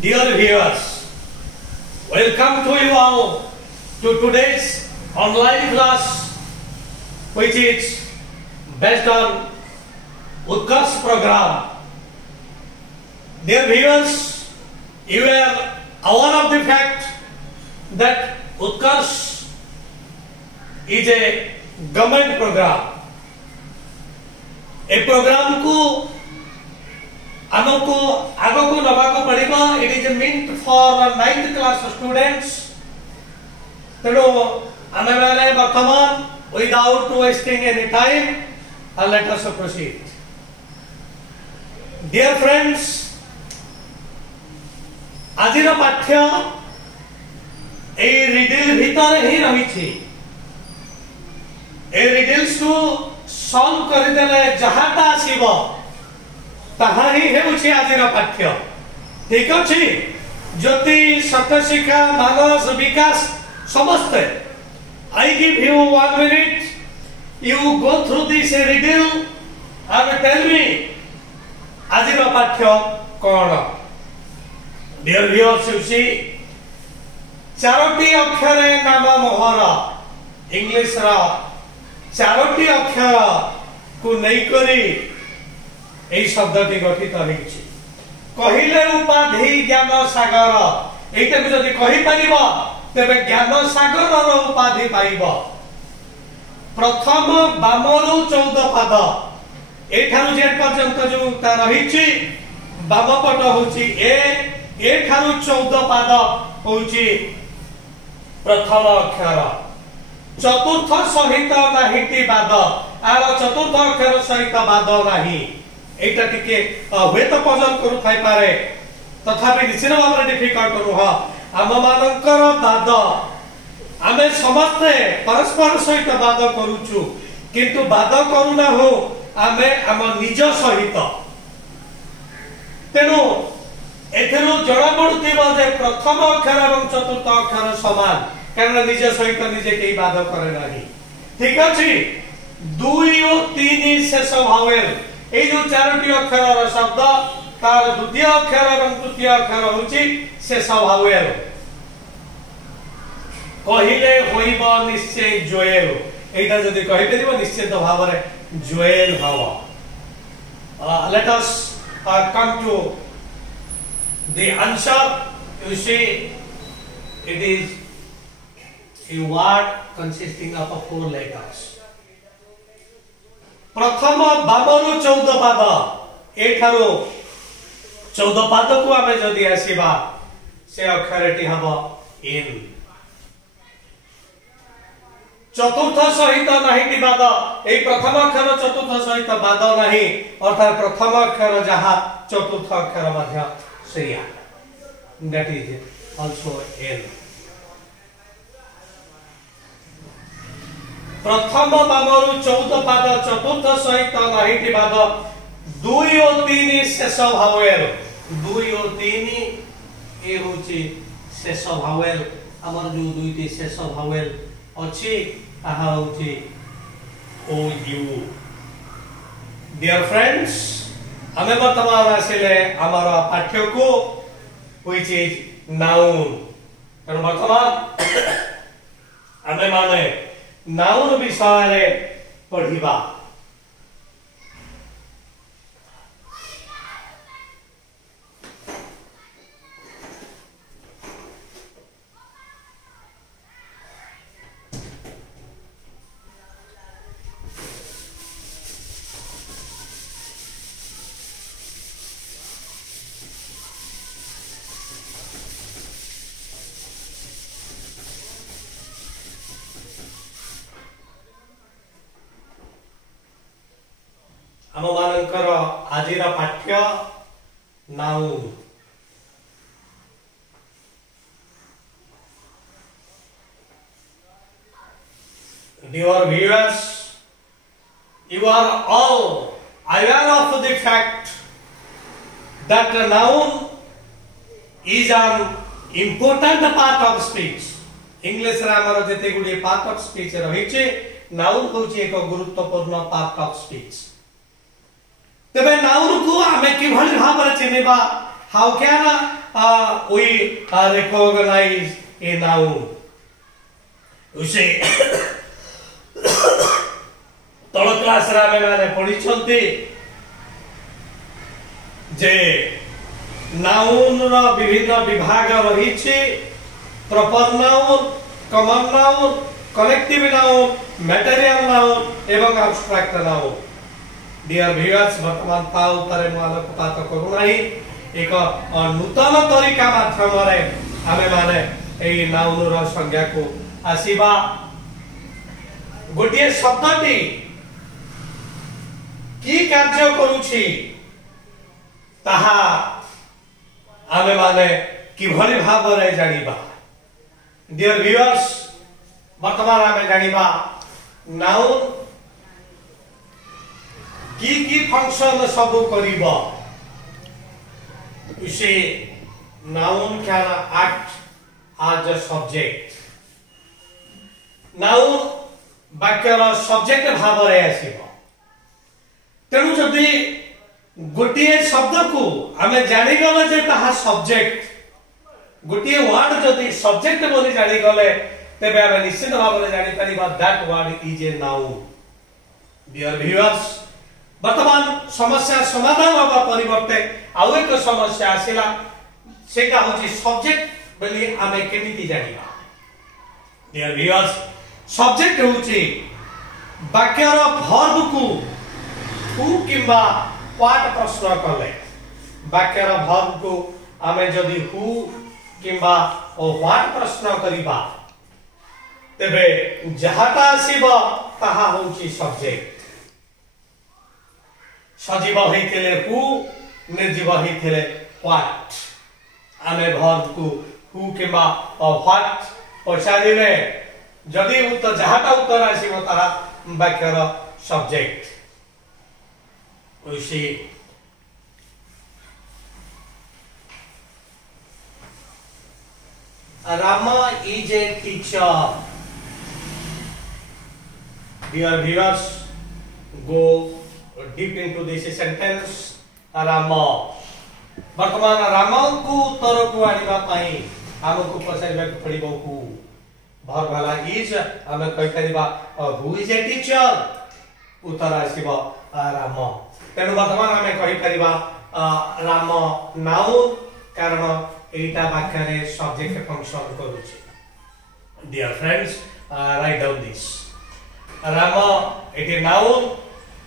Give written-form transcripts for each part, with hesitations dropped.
Dear viewers, welcome to you all to today's online class, which is based on Utkarsh program. Dear viewers, you are aware of the fact that Utkarsh is a government program. A program को हमको आगो को नवा को पड़ेगा. It is meant for 9th class students. तेरो हमें वाले वर्तमान without wasting any time, let us proceed. Dear friends, आजिर पाठ्य ए रिडल भीतर ही रही थी. ए रिडल्स को सॉल्व कर देले जहाटा आसीबो ताहा ही हेउछि आजिर पाठ्य. ठीक अछि. ज्योति सत्य शिक्षा मानस विकास समस्त. I give you 1 minute. You go through this riddle and tell me आजिर पाठ्य कोन. Dear viewers, you see, Charoti अक्षरे नाम मोहर इंग्लिश रा चारोटी अक्षर को नहीं करी এই শব্দটি গঠিত হয়েছে. কহিলে উপাধি জ্ঞান সাগর. এইটাকে যদি কহি পারিব তবে জ্ঞান সাগরর উপাধি পাইব. প্রথম বামরু 14 পাদ এঠারু জেড পর্যন্ত যে তা রহিছি বাম পট হচ্ছে এ ঠারু 14 পাদ হচ্ছে প্রথম অক্ষর. চতুর্থ সহিত নাহিটি বাদ. আর চতুর্থ অক্ষর সহিত বাদ নাহি. এইটা টিকে হয়তো পছন্দ করু থাই পারে তথাপি নিশ্চিত ভাবে ডিফিকল্ট নুহ. আম মানଙ୍କର বাদ ଆମେ ସମସ୍ତେ ପରସ୍ପର ସହିତ ବାଦ କରୁଛୁ କିନ୍ତୁ ବାଦ କରୁନା ହଉ ଆମେ ଆମ ନିଜ ସହିତ. ତେଣୁ ଏଥିରୁ ଜଣା ପଡୁଥିବ ଯେ ପ୍ରଥମ ଅକ୍ଷର ଏବଂ ଚତୁର୍ଥ ଅକ୍ଷର ସମାନ କାରଣ ନିଜ ସହିତ ନିଜେ କେହି ବାଦ କରେ ନାହିଁ. ଠିକ ଅଛି. 2 ଓ 3 ଶେଷ ଭାୱେଲ এই যে চারটি অক্ষরর শব্দ তার দ্বিতীয় অক্ষর এবং তৃতীয় অক্ষর হচ্ছে শেষ ভাওয়েল. কহিলে হইব নিশ্চয় জোয়েল. এইটা যদি কহি পারিব নিশ্চিত ভাবে জোয়েল হব. Let us come to the answer. You see, it is a word consisting of 4 letters. प्रथम बामरु 14 पाद एठारो 14 पाद को आमे जदी आसीबा से अक्षरटी हबो इन. चतुर्थ सहित नाहिटी पाद ए प्रथम अक्षर चतुर्थ सहित पाद नाही अर्थात प्रथम अक्षर जहा चतुर्थ अक्षर मध्य सेया. That is also in. प्रथम बामरु 14 पाद चतुर्थ सहित नाहिटी पाद 2 और 3 शेष भावेल. 2 और 3 ए होची शेष भावेल. हमर जो दुईटी शेष भावेल अछि आहा होची ओ यू. डियर फ्रेंड्स, हमें वर्तमान आसिले हमर पाठ्य को व्हिच इज नाउन. कारण वर्तमान हमें माने नाउन विषय पढ़िबा. हम मानकर आजिर पाठ्य noun. Dear viewers, you are all aware of the fact that a noun is an important part of speech. English रे हमर जते गुडी part of speech रहिचे noun होची एक गुरुत्वपूर्ण part of speech. तेबे नाउन को आमे किभଳି भाବରେ चिनिबा how can we recognize a noun? You see, तल class रे आमे माने पढी छथि जे नाउन रो विभिन्न विभाग रही छी proper noun common noun collective noun material noun एवं एब्स्ट्रैक्ट नाउन डियर व्यूअर्स वर्तमान ता ऊपर आलोकपात करू नाही एक नूतन तरीका माध्यम रे आमे माने ए नाउन रो संज्ञा को आसीबा गोटे शब्दटी की कार्य करूछि ताहा आमे माने किभली भाव रे जानिबा डियर व्यूअर्स वर्तमान आमे जानिबा नाउन की फंक्शन सब करिबा इसे noun can act as a subject noun वाक्यर सब्जेक्ट भाव रे आसीबा तेणु जदि गोटे शब्द को आमे जानि गले जे ताहा सब्जेक्ट गोटे वर्ड जदि सब्जेक्ट बोली जानि गले तेबे आमे निश्चित भाव रे जानि परिबा that word is a noun dear viewers वर्तमान समस्या समाधान होबा परिवर्ते आउ एक समस्या आसिला सेटा होची सब्जेक्ट बोली आमे केमिति जानिबा डियर व्यूअर्स सब्जेक्ट होची वाक्यर वर्ब को हु किबा व्हाट प्रश्न कले वाक्यर वर्ब को आमे जदि हु किबा व्हाट प्रश्न करिबा तेबे जहाटा आसीबा ताहा होची सब्जेक्ट सजीव होइतेले हु निर्जीव होइतेले व्हाट आमे वर्ब को हु किबा व्हाट पछारिले जदि उत्तर जहाटा उत्तर आसीबो ताहा वाक्यर सब्जेक्ट उसी Rama is a teacher. Dear viewers, go deep into this sentence. Rama. वर्तमान राम को उत्तर को आनिबा पई हमको पछारिबा को पड़िबो हु भर वाला इज हम कहि परिबा हु इज ए टीचर उत्तर आसीबो राम तेनु वर्तमान हमें कहि परिबा राम नाउन कारण एटा वाक्य रे सब्जेक्ट फंक्शन करूची dear friends write down this Ram एटी नाउन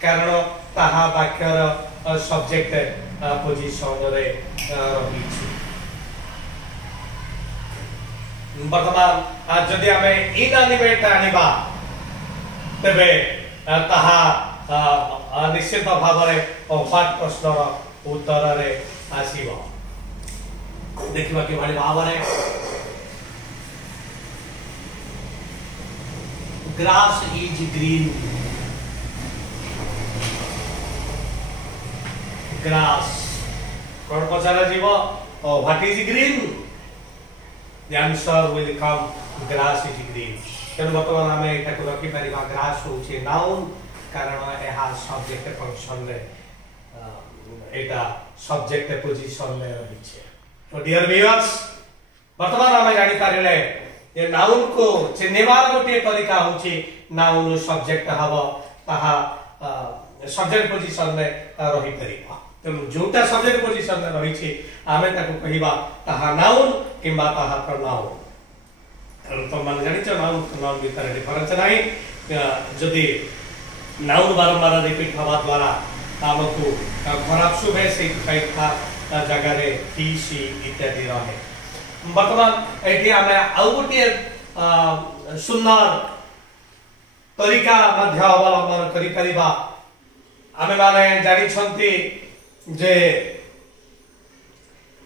कारण ताहा वाक्य रो सब्जेक्ट पोजीशन रे रहिछि वर्तमान जदि हमें इनएनिमेट आनिबा तबे ताहा निश्चित भाव रे व्हाट प्रश्न उत्तर रे आसीबो देखिबा कि भाई भाव रे ग्रास इज ग्रीन ग्रास कोन पचारा जीवो what is green The answer will come grass is green. तेनु वर्तमान हमें एटा को रखि परिबा ग्रास होचे नाउन कारण एहा सब्जेक्ट फंक्शन रे एटा सब्जेक्ट पोजीशन में रहिছে तो डियर व्यूअर्स वर्तमान हमें जानि पारिले ये नाउन को चिन्हबार गोटे तरीका होची नाउन सब्जेक्ट हबो ताहा सब्जेक्ट पोजीशन में रहि परिबा तेनु जोटा सब्जेक्ट पोजीशन में रहिछि आमे ताको कहिबा ताहा नाउन किंबा ताहा प्रनाउन तो मन जानिछ नाउन प्रनाउन भीतर डिफरेंस नाही जदि नाउन बारंबार रिपीट हवा द्वारा हमको खराब शुभे से पैठा जगह रे टी सी इत्यादि रहे वर्तमान एठी हमें आउ गोटे सुंदर तरीका मध्य अवलंबन करि परिबा आमे माने जानि छंती जे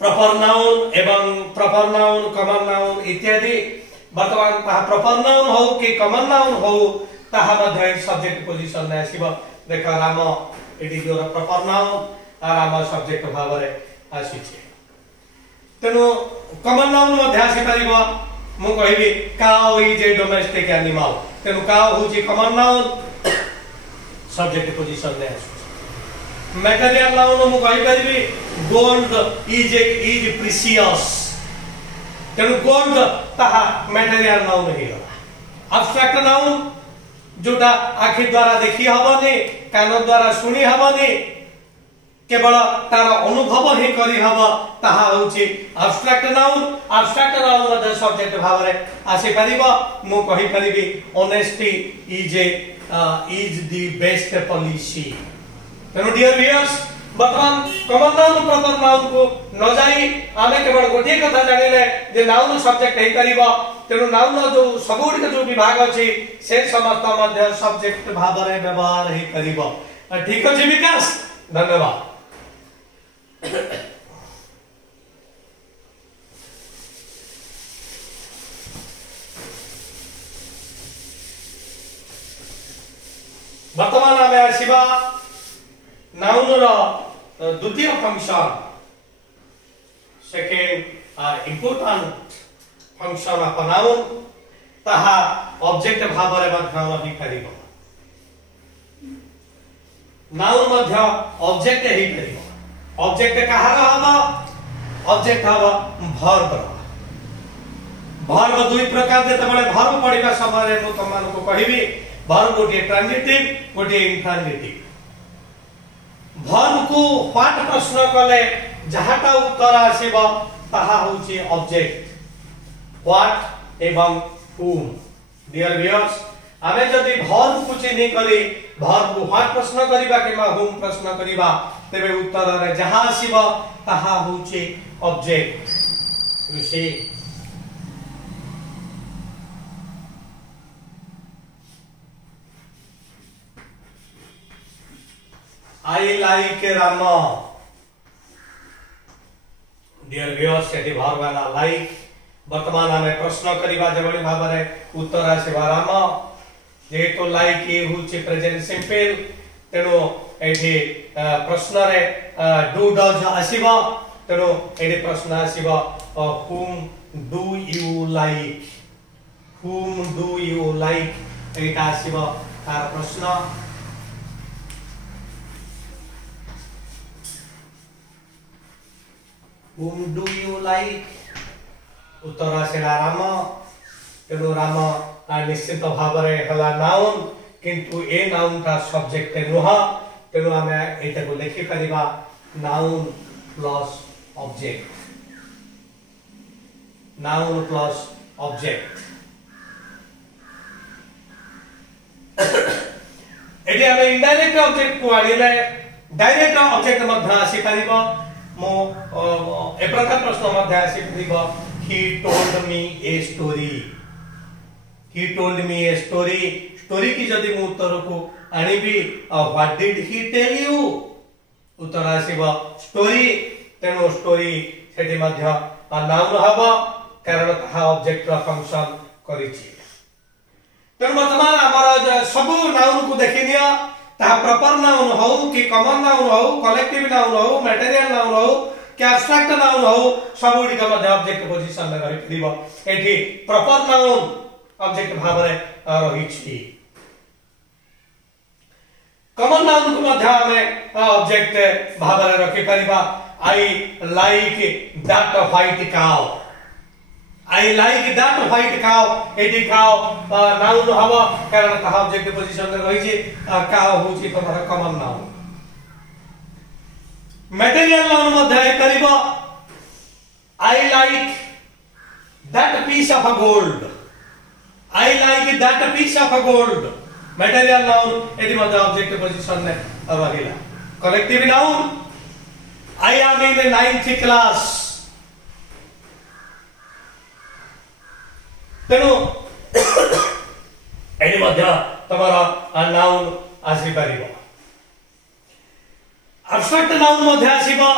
प्रॉपर नाउन एवं प्रॉपर नाउन कॉमन नाउन इत्यादि वर्तमान ताहा प्रॉपर नाउन हो कि कॉमन नाउन हो ताहा मध्य सब्जेक्ट पोजीशन में आसीबो देखा राम एटी जोर प्रॉपर नाउन आ राम सब्जेक्ट भाव रे आसीछे तेनु कॉमन नाउन मध्य आसी परिबो मु कहिबी cow is a domestic animal तेनु काउ होची कॉमन नाउन सब्जेक्ट पोजीशन में आसी मटेरियल नाउन मु कहि परिबी गोल्ड इज प्रीशियस तेणु गोल्ड ताहा मटेरियल नाउन हे अब्स्ट्रैक्ट नाउन जोटा आखि द्वारा देखि हबनी कान द्वारा सुनी हबनी केवल तार अनुभव ही करी हब ताहा होची अब्स्ट्रैक्ट नाउन मध्ये सब्जेक्ट भाव रे आसी परिबो मु कहि परिबी honesty is the best policy तेणु डियर व्यूअर्स वर्तमान कॉमन नाउन प्रॉपर नाउन को न जाई आमे केवल गोटे कथा जानिले जे नाउन सब्जेक्ट हे परिबो तेणु नाउन जो सबुडी जो विभाग अछि से समस्त मध्य सब्जेक्ट भाव रे व्यवहार हे परिबो ठीक अछि विकास धन्यवाद वर्तमान आमे आसीबा नाउन रो द्वितीय function second important function of noun ताहा ऑब्जेक्ट भाव रे मध्य रही परिबो नाउन मध्य ऑब्जेक्ट ही परिबो ऑब्जेक्ट कहार हबो ऑब्जेक्ट हबो वर्ब दुई प्रकार जेते बळे वर्ब पढिबा समय रे मु तमान को कहिबी वर्ब गोटे ट्रांजिटिव गोटे इंट्रांजिटिव वर्ब को व्हाट प्रश्न कले जहाटा उत्तर आसीबो ताहा होची ऑब्जेक्ट व्हाट एवं whom डियर व्यूअर्स आमे जदी वर्ब को चिन्ह करी वर्ब को व्हाट प्रश्न करिबा किमा whom प्रश्न करिबा तेबे उत्तर रे जहा आसीबो ताहा होची object you see I like Rama dear viewers सेठी भाव वाला लाइक वर्तमान आमे प्रश्न करिबा जेबडी भाव रे उत्तर आसीबा राम जे तो लाइक ए होची प्रेजेंट सिंपल तेनो एठी प्रश्न रे डू डज आसीबा तेनो एठी प्रश्न आसीबा whom do you like एटा आसीबा तार प्रश्न whom do you like उत्तर आसेला राम तेणु राम निश्चित भाव रे हला नाउन किंतु ए नाउन का सब्जेक्ट नुह तेणु आमे एटा को लिखि परिबा नाउन प्लस ऑब्जेक्ट एटी आमे इनडायरेक्ट ऑब्जेक्ट को आनिले डायरेक्ट ऑब्जेक्ट मध्ये आसी परिबो मो ए प्रकार प्रश्न मध्ये आसी परिबो he told me a story की जदी मु उत्तर को आनिबी what did he tell you उत्तर आसीबो स्टोरी तेनो स्टोरी सेठी मध्ये नाउन हबो कारण ताहा ऑब्जेक्ट रा फंक्शन करिछि तेनो वर्तमान हमर सब नाउन को देखिनिया ता प्रॉपर नाउन हो कि कॉमन नाउन हो कलेक्टिव नाउन हो मटेरियल नाउन हो कि एब्स्ट्रैक्ट नाउन हो सबुडी का मध्य ऑब्जेक्ट पोजीशन रे रहिबो एठी प्रॉपर नाउन ऑब्जेक्ट भाव रे रहिछि कॉमन नाउन को मध्य हमें ऑब्जेक्ट भाव रे रखि परिबा I like that white cow एटी काउ नाउन हवा कारण ता ऑब्जेक्ट पोजीशन रे रहिछि काउ होछि तमरा कॉमन नाउन मटेरियल नाउन मध्ये करिबो I like that piece of gold material noun एटी मध्ये ऑब्जेक्ट पोजीशन रे रहिला collective noun I am in the 9th class तेणु एटी मध्ये तमरा नाउन आसी परिबो एब्स्ट्रैक्ट नाउन मध्ये आसीबो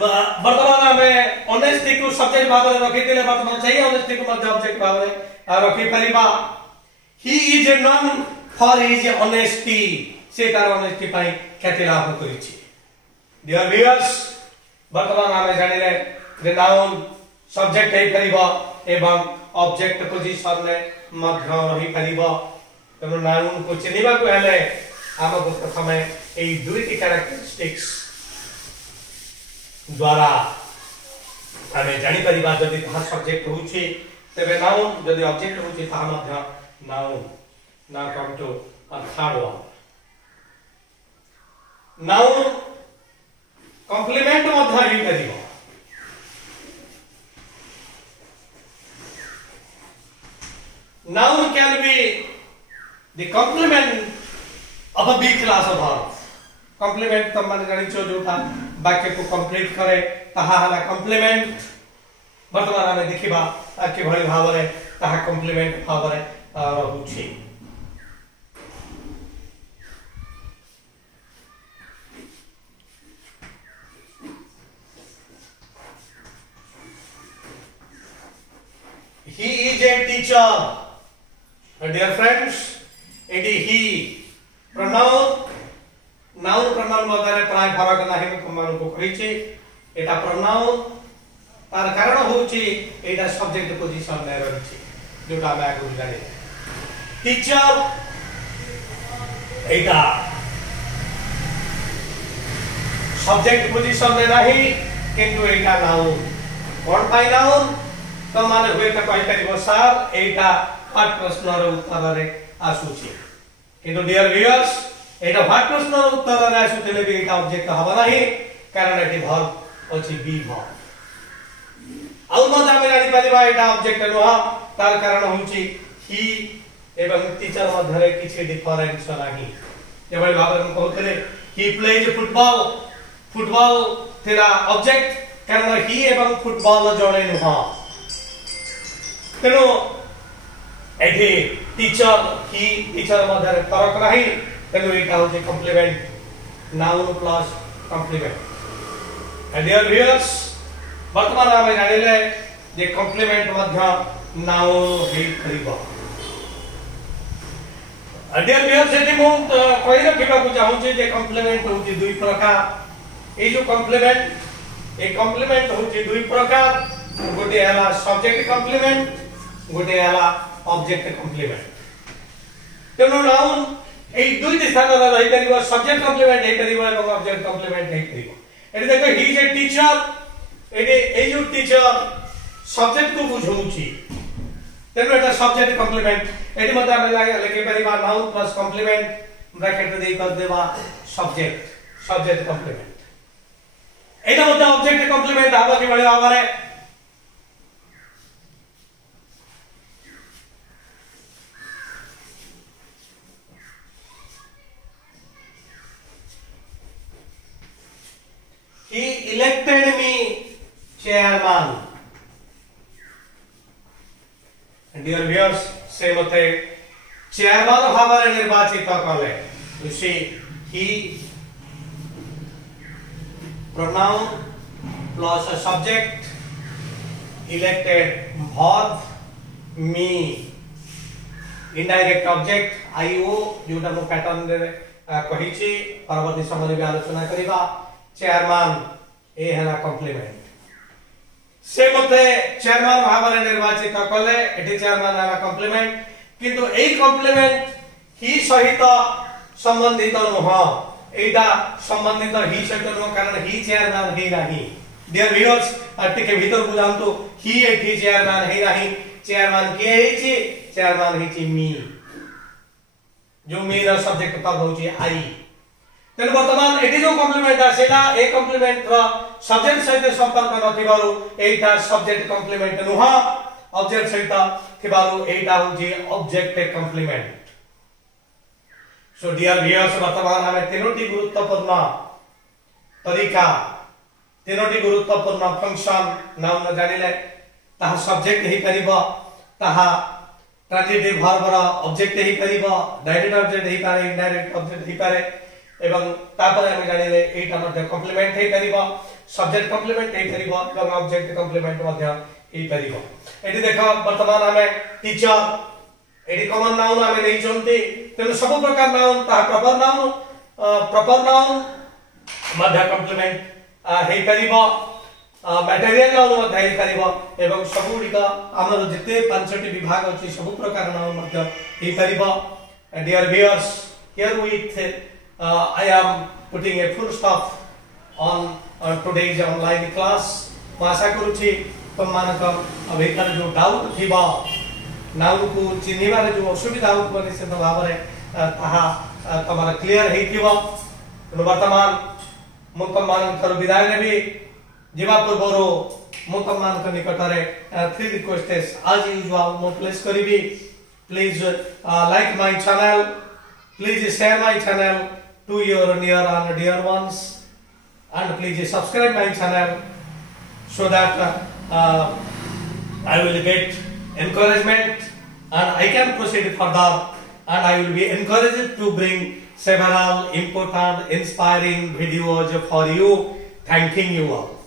वर्तमान हमें ऑनेस्टी को सब्जेक्ट भाव रे रखि देले वर्तमान सही ऑनेस्टी को मध्ये ऑब्जेक्ट भाव रे रखि परिबा he is known for his honesty से तार ऑनेस्टी पाई ख्याति लाभ करिछि डियर व्यूअर्स वर्तमान हमें जानिले जे नाउन सब्जेक्ट हे परिबा एवं ऑब्जेक्ट पोजीशन रे मध्य रही परिबा तेणु नाउन को चिन्हिबा को हेले आमको प्रथम एई दुईटी कैरेक्टरिस्टिक्स द्वारा आमे जानि परिबा जदि ताहा सब्जेक्ट होउछि तबे नाउन जदि ऑब्जेक्ट होउछि ताहा मध्य noun now come to a third one noun complement मध्य ही करिवो noun can be the complement of a B class of verbs complement त माने जानि छो जोटा वाक्य को कंप्लीट करे ताहा हला complement वर्तमान में देखिबा के भଳି भाबरे ताहा complement भाबरे रहउछि he is a teacher. Dear friends, it is he pronoun noun pronoun मधरे प्राय फरक नाही म तुमन को कहिछि एटा pronoun तार कारण होछि एटा सब्जेक्ट पोजीशन में रहछि जोटा मैं आगु जानि टीचर एटा सब्जेक्ट पोजीशन में नाही किंतु एटा नाउन कोन पाइ नाउन तो माने हुए त कहि परिबो सर एटा पाठ प्रश्न रो उत्तर रे आसुछि किंतु डियर व्यूअर्स एटा पाठ प्रश्न रो उत्तर रे आसुथिले भी एटा ऑब्जेक्ट हबा नाही कारण एटी वर्ब अछि बी वर्ब आउ मत आमे जानि परिबा एटा ऑब्जेक्ट नुहा तार कारण होछि ही एवं टीचर मधरे किछि डिफरेंस नाही जेबे भाबरे हम कहथले ही प्लेज फुटबॉल फुटबॉल तेरा ऑब्जेक्ट कारण ही एवं फुटबॉल जणे नुहा तेनो एठी टीचर ही टीचर मधर फरक नाही तेनो एटा होचे complement noun plus complement dear viewers वर्तमान आमे जानिले जे कॉम्प्लीमेंट मध्य नाउन हे करिबो डियर व्यूअर्स एठी मु कहि रखिबा को चाहू जे कॉम्प्लीमेंट होची दुई प्रकार ए जो कॉम्प्लीमेंट ए कॉम्प्लीमेंट होची दुई प्रकार गोटे हला सब्जेक्ट कॉम्प्लीमेंट गोटे हला ऑब्जेक्ट कॉम्प्लीमेंट तेनो नाउन ए दुई स्थान रे रहि परिबो सब्जेक्ट कॉम्प्लीमेंट हे परिबो एवं ऑब्जेक्ट कॉम्प्लीमेंट हे परिबो एटी देखो ही इज ए टीचर एटी ए जो टीचर सब्जेक्ट को बुझौछि तेनो एटा सब्जेक्ट कॉम्प्लीमेंट एटी मते हम लेके परिबा नाउन प्लस कॉम्प्लीमेंट ब्रैकेट दे कर देबा सब्जेक्ट कॉम्प्लीमेंट एटा मते ऑब्जेक्ट कॉम्प्लीमेंट आबा के बळे Aware He elected me chairman. Dear viewers, से मते chairman भाବରେ निर्वाचित कले. You see, he pronoun plus a subject elected verb me indirect object IO जोटा मो पैटर्न रे कहिछि परवर्ती समय में आलोचना करिबा चेयरमैन ए हला कॉम्प्लीमेंट से मते चेयरमैन भाବରେ निर्वाचित कले एठी चेयरमैन हला कॉम्प्लीमेंट किंतु ए कॉम्प्लीमेंट ही सहित संबंधित नह एटा संबंधित ही सहित नह कारण ही चेयरमैन हे नाही डियर व्यूअर्स टिके भीतर बुझांतु ही एठी चेयरमैन हे नाही चेयरमैन के हेछि चेयरमैन हेछि मी जो मेरा सब्जेक्ट पर होछि आई तेन वर्तमान एटी जो कॉम्प्लीमेंट आसेला ए कॉम्प्लीमेंट रो सब्जेक्ट सहित संपर्क नथिबारु एटा सब्जेक्ट कॉम्प्लीमेंट नुहा ऑब्जेक्ट सहित थिबारु एटा होजी object complement so dear viewers वर्तमान हमें तीनोटी गुरुत्वपूर्ण तरीका तीनोटी गुरुत्वपूर्ण फंक्शन नाम न जानिले ताहा सब्जेक्ट ही परिबो ताहा ट्रांजिटिव वर्ब रो ऑब्जेक्ट ही परिबो डायरेक्ट ऑब्जेक्ट ही पारे इनडायरेक्ट ऑब्जेक्ट ही पारे एवं तापर हम जानिले एटा मध्ये कॉम्प्लीमेंट हे करिवो सब्जेक्ट कॉम्प्लीमेंट हे करिवो एवं ऑब्जेक्ट कॉम्प्लीमेंट मध्ये हे करिवो एटी देखो वर्तमान हमें टीचर एटी कॉमन नाउन हमें नै चंती तेनु सब प्रकार नाउन ता प्रॉपर नाउन मध्ये कॉम्प्लीमेंट हे करिवो मटेरियल नाउन मध्ये हे करिवो एवं सबुडिका हमर जते पांचटी विभाग अछि सब प्रकार नाउन मध्ये हे करिवो dear viewers herewith I am putting a full stop on today's online class. ମୁଁ आशा करुछि तुमମାନଙ୍କ अभिकार जो डाउट थिबा नाउ को चिन्हिबार जो असुविधा होत निश्चित भाव ताहा तमार क्लियर हेतिबो। वर्तमान मु तुमମାନଙ୍କର विदाय नेबी जीवा पूर्वरो मु तुमମାନଙ୍କ निकटरे 3 रिक्वेस्ट्स as usual मु प्लेस करिबी। Please like my channel, please share my channel to your near and dear ones, and please subscribe my channel so that I will get encouragement and I can proceed further, and I will be encouraged to bring several important inspiring videos for you. Thanking you all.